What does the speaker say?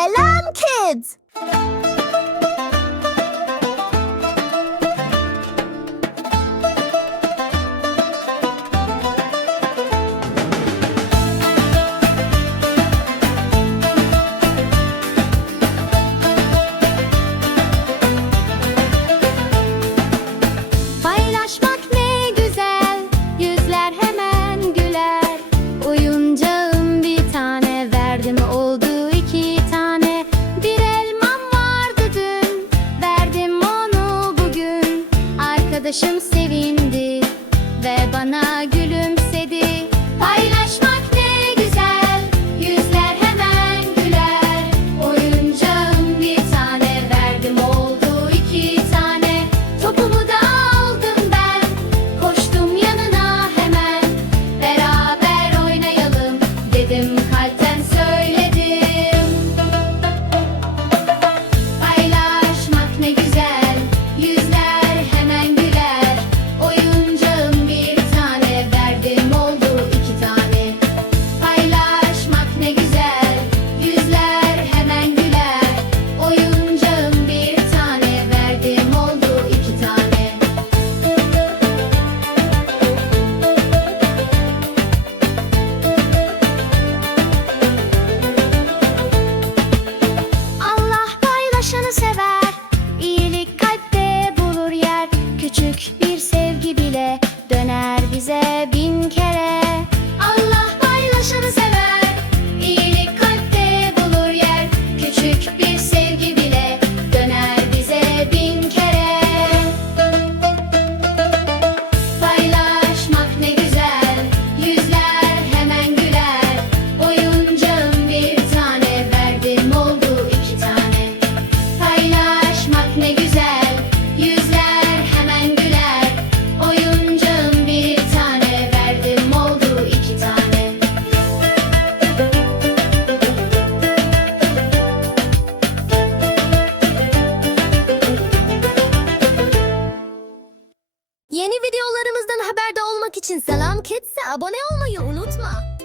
Selam, kids! arkadaşım sevin bize için Salam Kids'e abone olmayı unutma.